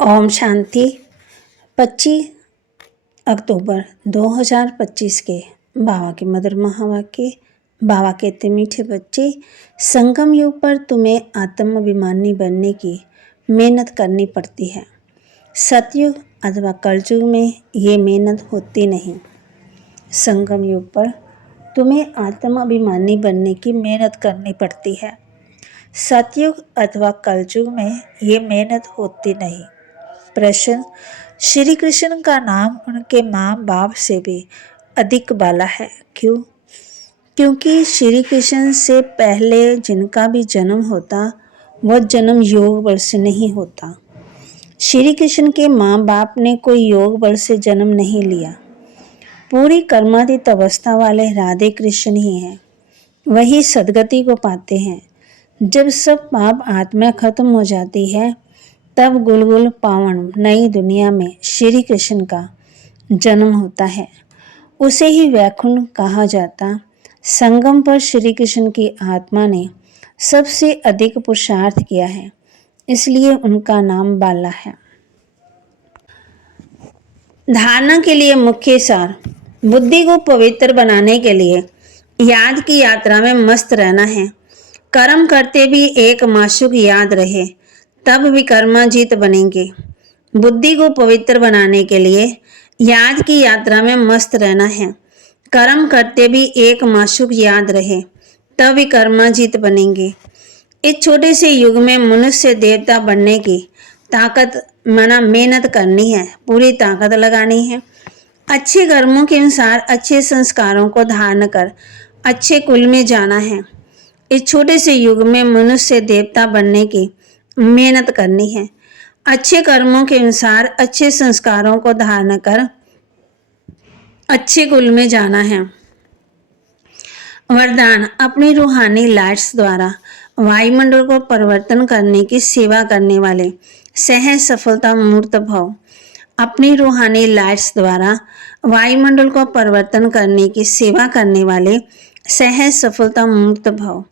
ओम शांति। 25 अक्टूबर 2025 के बाबा के मधुर महावाक्य। बाबा कहते मीठे बच्चे, संगम युग पर तुम्हें आत्माभिमानी बनने की मेहनत करनी पड़ती है। सतयुग अथवा कलयुग में ये मेहनत होती नहीं। संगम युग पर तुम्हें आत्माभिमानी बनने की मेहनत करनी पड़ती है। सतयुग अथवा कलयुग में ये मेहनत होती नहीं। प्रश्न, श्री कृष्ण का नाम उनके माँ बाप से भी अधिक बाला है, क्यों? क्योंकि श्री कृष्ण से पहले जिनका भी जन्म होता वह जन्म योग बल से नहीं होता। श्री कृष्ण के माँ बाप ने कोई योग बल से जन्म नहीं लिया। पूरी कर्मातीत अवस्था वाले राधे कृष्ण ही हैं, वही सदगति को पाते हैं। जब सब पाप आत्मा खत्म हो जाती है तब गुलगुल पावन नई दुनिया में श्री कृष्ण का जन्म होता है। उसे ही वैकुंठ कहा जाता। संगम पर श्री कृष्ण की आत्मा ने सबसे अधिक पुरुषार्थ किया है, इसलिए उनका नाम बाला है। धारणा के लिए मुख्य सार, बुद्धि को पवित्र बनाने के लिए याद की यात्रा में मस्त रहना है। कर्म करते भी एक माशूक याद रहे, तब विकर्माजीत बनेंगे। बुद्धि को पवित्र बनाने के लिए याद की यात्रा में मस्त रहना है। कर्म करते भी एक माशूक याद रहे, तब विकर्माजीत बनेंगे। इस छोटे से युग में मनुष्य देवता बनने की ताकत मेहनत करनी है, पूरी ताकत लगानी है। अच्छे कर्मों के अनुसार अच्छे संस्कारों को धारण कर अच्छे कुल में जाना है। इस छोटे से युग में मनुष्य देवता बनने की मेहनत करनी है। अच्छे कर्मों के अनुसार अच्छे संस्कारों को धारण कर अच्छे कुल में जाना है। वरदान, अपनी रूहानी लाइट्स द्वारा वायुमंडल को परिवर्तन करने की सेवा करने वाले सहज सफलता मूर्त भव। अपनी रूहानी लाइट्स द्वारा वायुमंडल को परिवर्तन करने की सेवा करने वाले सहज सफलता मूर्त भव।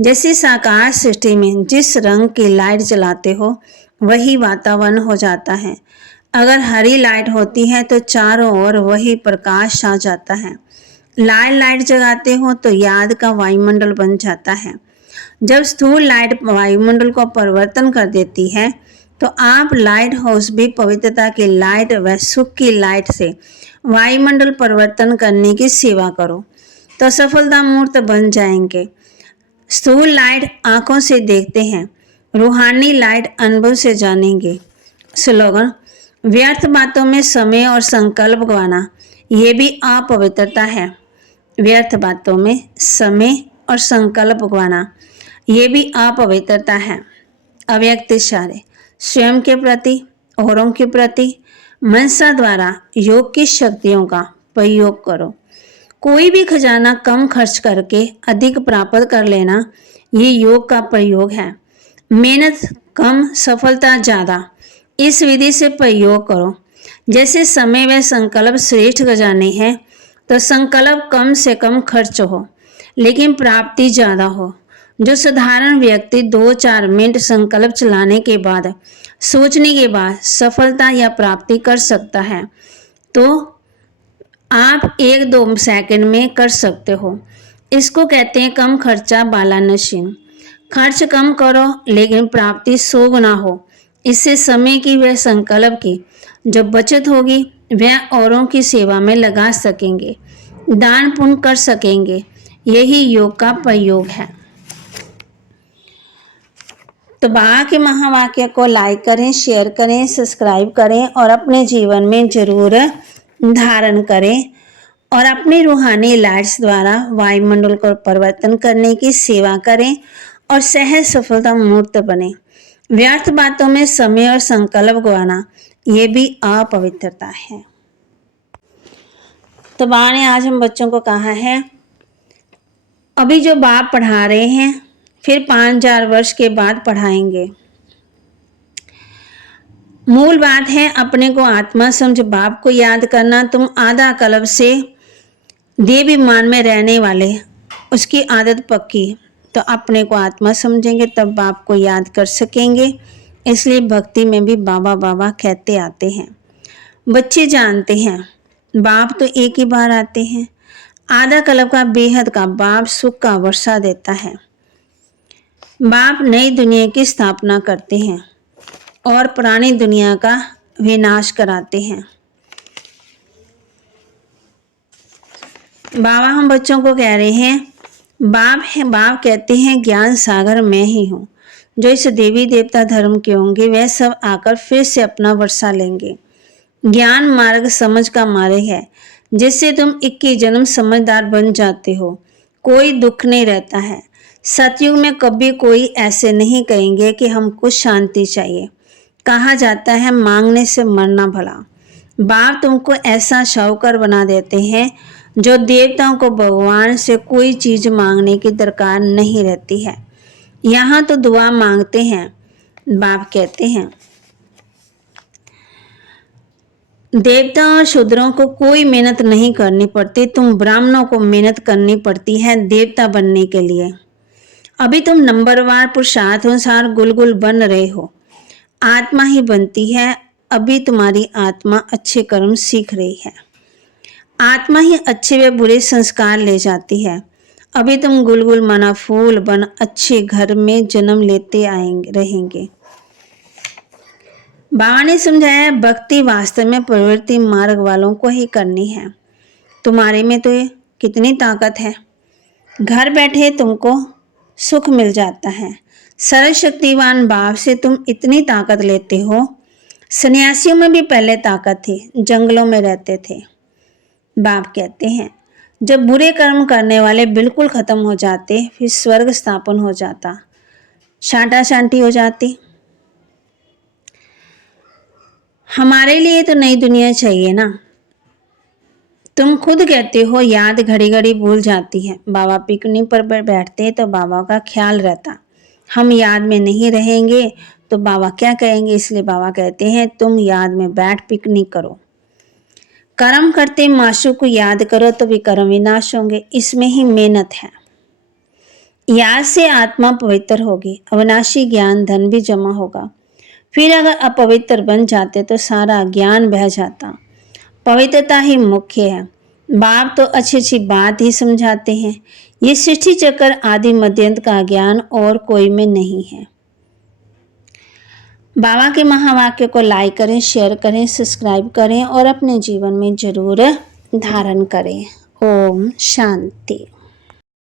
जैसे साकार सृष्टि में जिस रंग की लाइट जलाते हो वही वातावरण हो जाता है। अगर हरी लाइट होती है तो चारों ओर वही प्रकाश छा जाता है। लाल लाइट जगाते हो तो याद का वायुमंडल बन जाता है। जब स्थूल लाइट वायुमंडल को परिवर्तन कर देती है तो आप लाइट हाउस भी पवित्रता की लाइट व सुख की लाइट से वायुमंडल परिवर्तन करने की सेवा करो तो सफलता मूर्त बन जाएंगे। स्थूल लाइट आंखों से देखते हैं, रूहानी लाइट अनुभव से जानेंगे। स्लोगन, व्यर्थ बातों में समय और संकल्प गवाना ये भी अपवित्रता है। व्यर्थ बातों में समय और संकल्प गवाना ये भी अपवित्रता है। अव्यक्त इशारे, स्वयं के प्रति, औरों के प्रति मनसा द्वारा योग की शक्तियों का प्रयोग करो। कोई भी खजाना कम खर्च करके अधिक प्राप्त कर लेना, ये योग का प्रयोग है। मेहनत कम, सफलता ज़्यादा, इस विधि से प्रयोग करो। जैसे समय व संकल्प श्रेष्ठ खजाने हैं तो संकल्प कम से कम खर्च हो लेकिन प्राप्ति ज़्यादा हो। जो साधारण व्यक्ति 2-4 मिनट संकल्प चलाने के बाद, सोचने के बाद सफलता या प्राप्ति कर सकता है तो आप 1-2 सेकंड में कर सकते हो। इसको कहते हैं कम खर्चा बाला नशीन। खर्च कम करो लेकिन प्राप्ति 100 गुना हो। इससे समय की व संकल्प की जो बचत होगी वह औरों की सेवा में लगा सकेंगे, दान पुण्य कर सकेंगे। यही योग का प्रयोग है। तो बाबा के महावाक्य को लाइक करें, शेयर करें, सब्सक्राइब करें और अपने जीवन में जरूर धारण करें और अपनी रूहानी लाइट्स द्वारा वायुमंडल को परिवर्तन करने की सेवा करें और सहज सफलता मूर्त बने। व्यर्थ बातों में समय और संकल्प गवाना ये भी अपवित्रता है। तो बाबा ने आज हम बच्चों को कहा है, अभी जो बाप पढ़ा रहे हैं फिर 5000 वर्ष के बाद पढ़ाएंगे। मूल बात है अपने को आत्मा समझ बाप को याद करना। तुम आधा कल्प से देवाभिमान में रहने वाले, उसकी आदत पक्की, तो अपने को आत्मा समझेंगे तब बाप को याद कर सकेंगे। इसलिए भक्ति में भी बाबा बाबा कहते आते हैं। बच्चे जानते हैं बाप तो एक ही बार आते हैं। आधा कल्प का बेहद का बाप सुख का वर्षा देता है। बाप नई दुनिया की स्थापना करते हैं और पुरानी दुनिया का विनाश कराते हैं। बाबा हम बच्चों को कह रहे हैं, बाप कहते हैं ज्ञान सागर मैं ही हूँ। जो इस देवी देवता धर्म के होंगे वह सब आकर फिर से अपना वर्षा लेंगे। ज्ञान मार्ग समझ का मार्ग है, जिससे तुम 21 जन्म समझदार बन जाते हो। कोई दुख नहीं रहता है। सतयुग में कभी कोई ऐसे नहीं कहेंगे कि हमको शांति चाहिए। कहा जाता है मांगने से मरना भला। बाप तुमको ऐसा शाहूकार बना देते हैं जो देवताओं को भगवान से कोई चीज मांगने की दरकार नहीं रहती है। यहाँ तो दुआ मांगते हैं। बाप कहते हैं देवता और शूद्रों को कोई मेहनत नहीं करनी पड़ती, तुम ब्राह्मणों को मेहनत करनी पड़ती है देवता बनने के लिए। अभी तुम नंबरवार पुरुषार्थ अनुसार गुलगुल बन रहे हो। आत्मा ही बनती है। अभी तुम्हारी आत्मा अच्छे कर्म सीख रही है। आत्मा ही अच्छे व बुरे संस्कार ले जाती है। अभी तुम गुलगुल माना फूल बन अच्छे घर में जन्म लेते रहेंगे। बाबा ने समझाया भक्ति वास्तव में प्रवृत्ति मार्ग वालों को ही करनी है। तुम्हारे में तो कितनी ताकत है। घर बैठे तुमको सुख मिल जाता है। सर्वशक्तिवान बाप से तुम इतनी ताकत लेते हो। सन्यासियों में भी पहले ताकत थी, जंगलों में रहते थे। बाप कहते हैं जब बुरे कर्म करने वाले बिल्कुल खत्म हो जाते, फिर स्वर्ग स्थापन हो जाता, शांटा शांति हो जाती। हमारे लिए तो नई दुनिया चाहिए ना। तुम खुद कहते हो याद घड़ी घड़ी भूल जाती है। बाबा पिकनिक पर बैठते तो बाबा का ख्याल रहता। हम याद में नहीं रहेंगे तो बाबा क्या कहेंगे, इसलिए बाबा कहते हैं तुम याद में बैठ पिकनिक करो। कर्म करते माशू को याद करो तो भी कर्म विनाश होंगे। इसमें ही मेहनत है। याद से आत्मा पवित्र होगी, अविनाशी ज्ञान धन भी जमा होगा। फिर अगर अपवित्र बन जाते तो सारा ज्ञान बह जाता। पवित्रता ही मुख्य है। बाप तो अच्छी अच्छी बात ही समझाते हैं। ये सृष्टि चक्र आदि मध्यंत का ज्ञान और कोई में नहीं है। बाबा के महावाक्य को लाइक करें, शेयर करें, सब्सक्राइब करें और अपने जीवन में जरूर धारण करें। ओम शांति।